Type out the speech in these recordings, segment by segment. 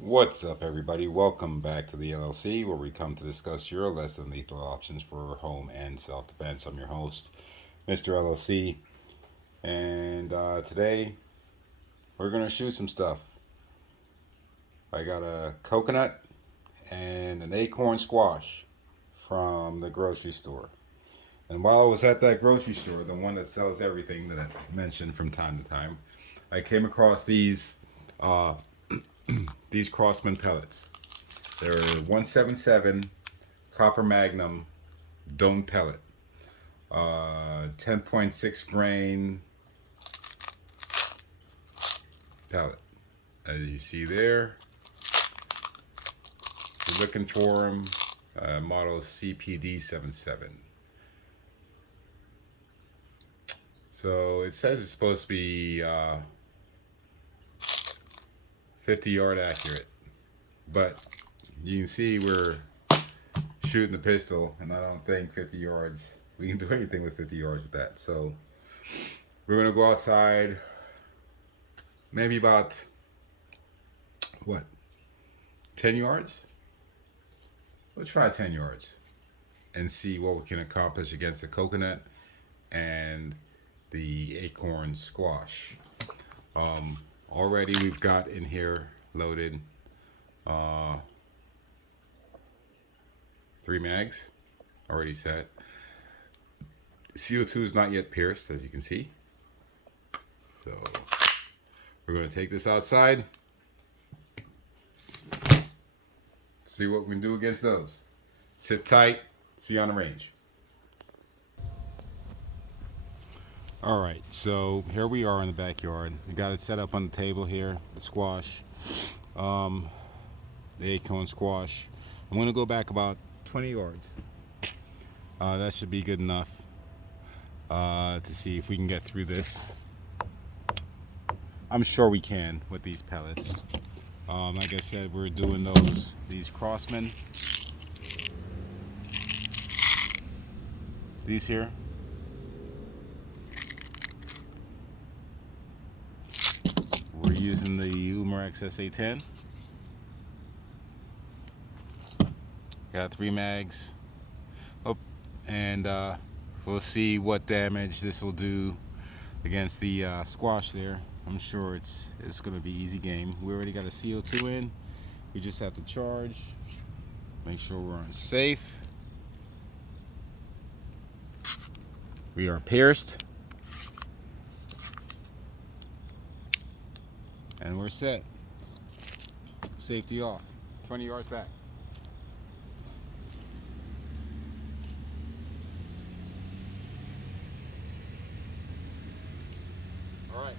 What's up, everybody? Welcome back to the LLC, where we come to discuss your less than lethal options for home and self defense. I'm your host, Mr. LLC, and today we're going to shoot some stuff. I got a coconut and an acorn squash from the grocery store. And while I was at that grocery store, the one that sells everything that I mentioned from time to time, I came across uh, these Crosman pellets. They're 177 copper Magnum dome pellet, 10.6 grain pellet. As you see there, if you're looking for them, model CPD77. So it says it's supposed to be 50 yard accurate, but you can see we're shooting the pistol, and I don't think 50 yards, we can do anything with 50 yards with that. So we're gonna go outside, maybe about what, 10 yards? We'll try 10 yards and see what we can accomplish against the coconut and the acorn squash. Already we've got in here loaded 3 mags already set. CO2 is not yet pierced, as you can see. So we're going to take this outside, see what we can do against those. Sit tight, see you on the range. All right, so here we are in the backyard. We got it set up on the table here, the squash, the acorn squash. I'm going to go back about 20 yards. That should be good enough to see if we can get through this. I'm sure we can with these pellets. Like I said, we're doing these Crosman. These here. We're using the Umarex SA10. Got 3 mags. Oh, and we'll see what damage this will do against the squash there. I'm sure it's going to be easy game. We already got a CO2 in. We just have to charge. Make sure we're on safe. We are pierced. And we're set. Safety off. 20 yards back. All right.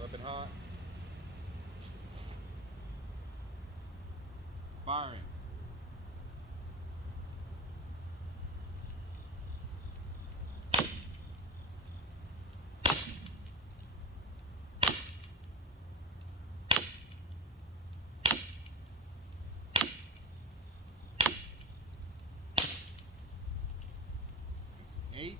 Weapon hot. Firing. That's 8.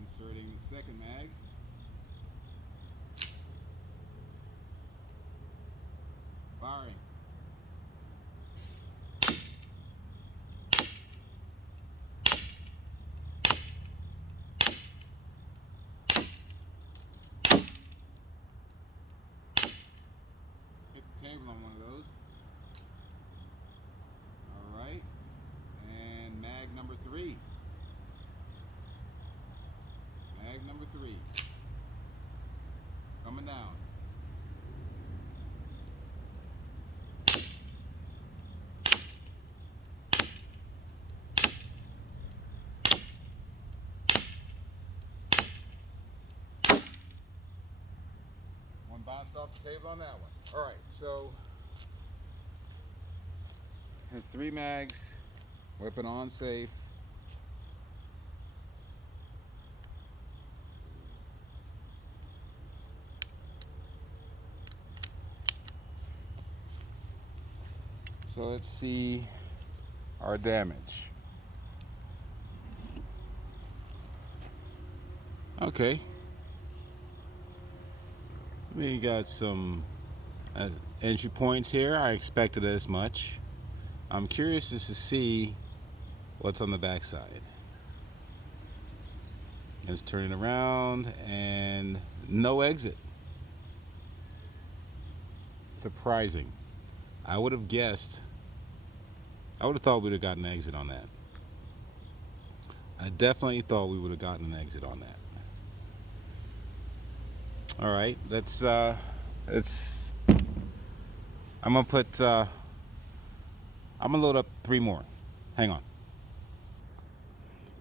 Inserting the second mag. Firing. Hit the table on one of those. All right. And mag number 3. Mag number 3. Coming down. One bounced off the table on that one. All right, so it's 3 mags. Weapon on safe. So let's see our damage. Okay, we got some entry points here. I expected as much. I'm curious just to see what's on the backside. It's turning around and no exit. Surprising. I would have guessed. I would have thought we'd have gotten an exit on that. I definitely thought we would have gotten an exit on that. All right, let's. I'm gonna put. I'm gonna load up 3 more. Hang on.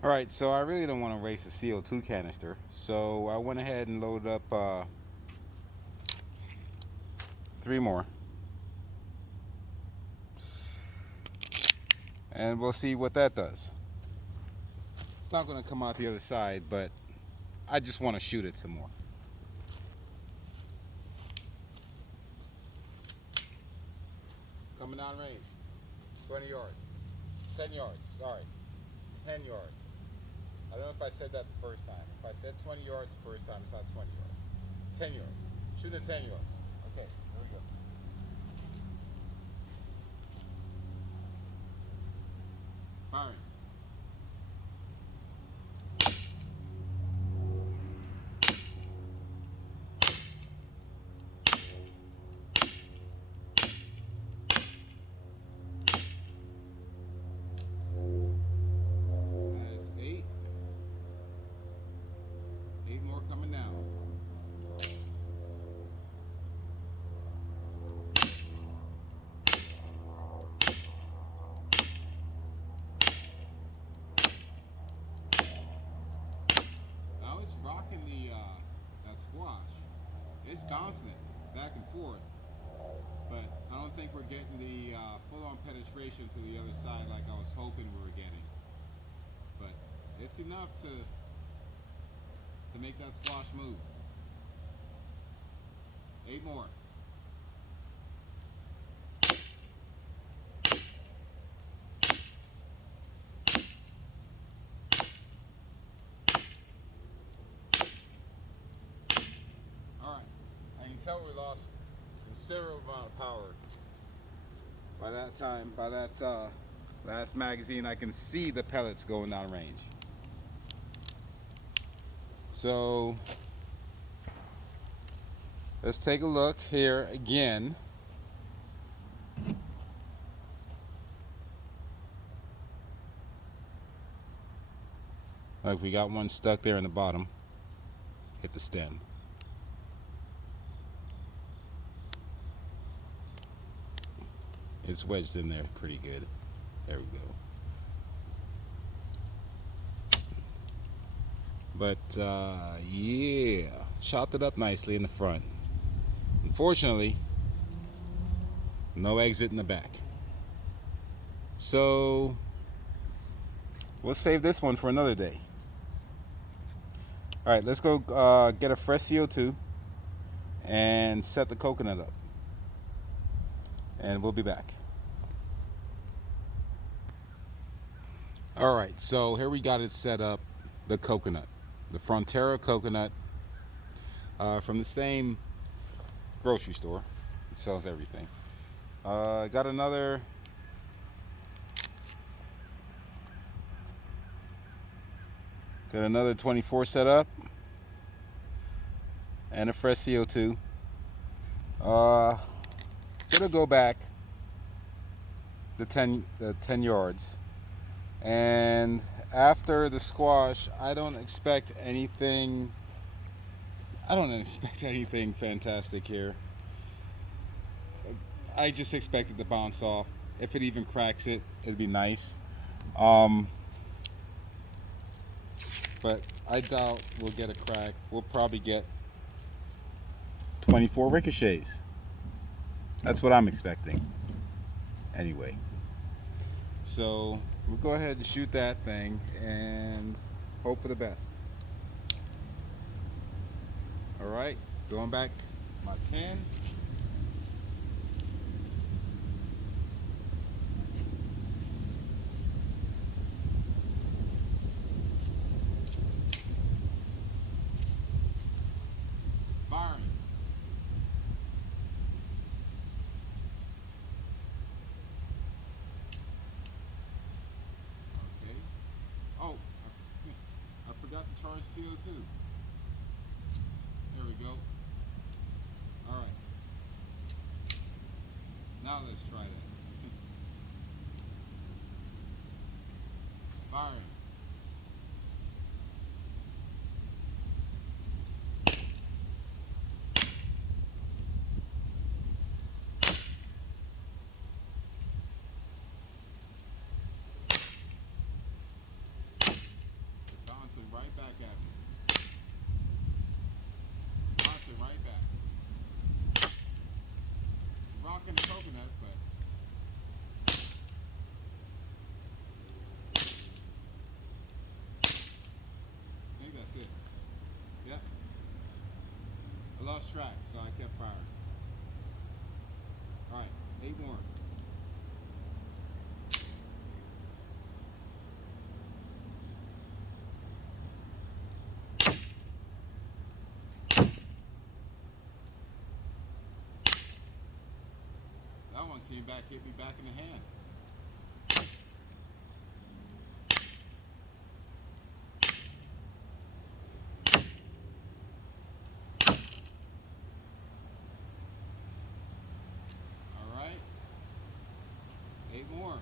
All right, so I really don't want to waste a CO2 canister, so I went ahead and loaded up 3 more, and we'll see what that does. It's not going to come out the other side, but I just want to shoot it some more. Coming down range, 20 yards, 10 yards, sorry, 10 yards. I don't know if I said that the first time. If I said 20 yards the first time, it's not 20 yards. It's 10 yards. Shooting at 10 yards. Okay, here we go. Firing. That's 8. 8 more coming down. Now it's rocking that squash. It's bouncing it back and forth, but I don't think we're getting the full-on penetration to the other side like I was hoping we were getting. But it's enough to make that squash move. 8 more. All right, I can tell we lost a considerable amount of power. By that time, by that last magazine, I can see the pellets going down range. So let's take a look here again. Like we got one stuck there in the bottom. Hit the stem. It's wedged in there pretty good. There we go. But yeah, chopped it up nicely in the front. Unfortunately, no exit in the back. So we'll save this one for another day. All right, let's go get a fresh CO2 and set the coconut up. And we'll be back. All right, so here we got it set up, the coconut. The Frontera coconut from the same grocery store. It sells everything. Got another Got another 24 set up and a fresh CO2. Gonna go back the 10 yards, and after the squash, I don't expect anything fantastic here. I just expect it to bounce off. If it even cracks it, it'd be nice. But I doubt we'll get a crack. We'll probably get 24 ricochets. That's what I'm expecting. Anyway, so we'll go ahead and shoot that thing and hope for the best. All right, going back my 10. CO2. There we go. All right. Now let's try that. Firing. Bouncing right back at me. Bouncing right back. Rocking the coconut, but I think that's it. Yep. I lost track, so I kept firing. All right, 8 more. That one came back, hit me back in the hand. All right, 8 more.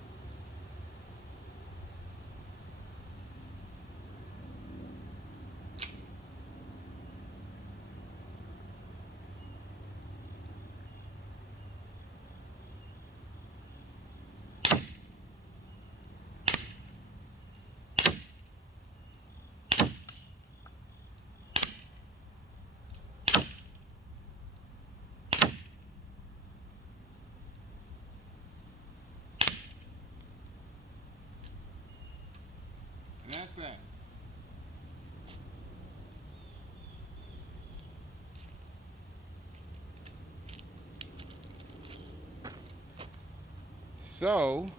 And that's that. So,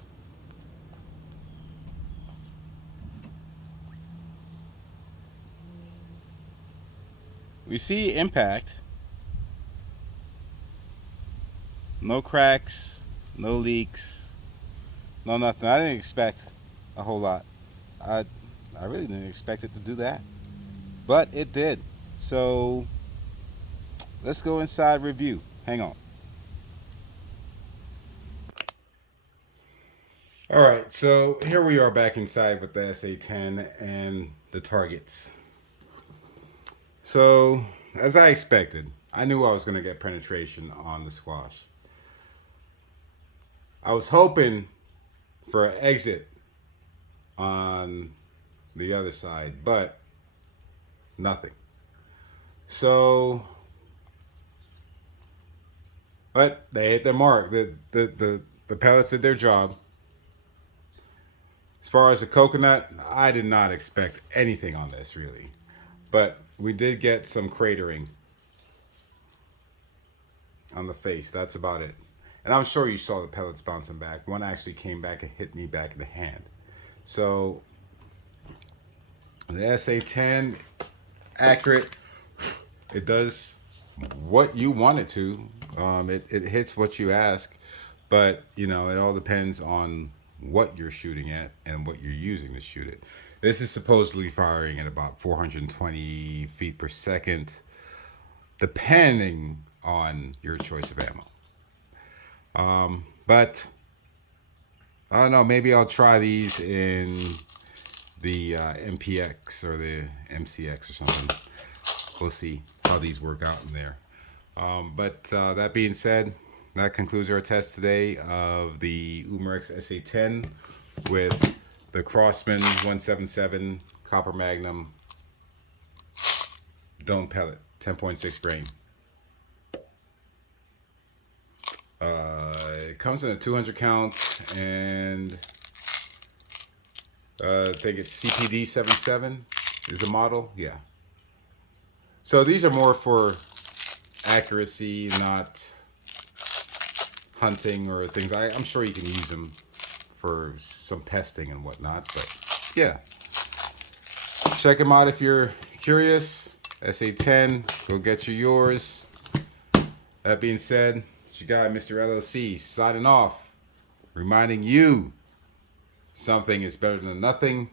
we see impact. No cracks, no leaks, no nothing. I didn't expect a whole lot. I really didn't expect it to do that, but it did. So let's go inside review. Hang on. All right, so here we are back inside with the SA10 and the targets. So as I expected, I knew I was going to get penetration on the squash. I was hoping for an exit on the other side, but nothing. So, but they hit their mark. The pellets did their job. As far as the coconut, I did not expect anything on this really, but we did get some cratering on the face. That's about it. And I'm sure you saw the pellets bouncing back. One actually came back and hit me back in the hand. So the SA10, accurate. It does what you want it to. It hits what you ask, but you know it all depends on what you're shooting at and what you're using to shoot it. This is supposedly firing at about 420 feet per second, depending on your choice of ammo. But I don't know. Maybe I'll try these in the MPX or the MCX or something. We'll see how these work out in there. But that being said, that concludes our test today of the Umarex SA10 with the Crosman 177 copper Magnum dome pellet, 10.6 grain. It comes in a 200 count, and I think it's CPD 77 is the model. Yeah. So these are more for accuracy, not hunting or things. I'm sure you can use them for some pesting and whatnot, but yeah. Check them out if you're curious. SA10, go get you yours. That being said, it's your guy, Mr. LLC, signing off, reminding you something is better than nothing.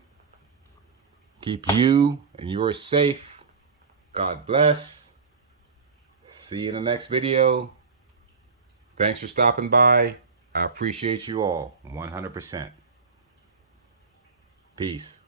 Keep you and yours safe. God bless. See you in the next video. Thanks for stopping by. I appreciate you all 100%. Peace.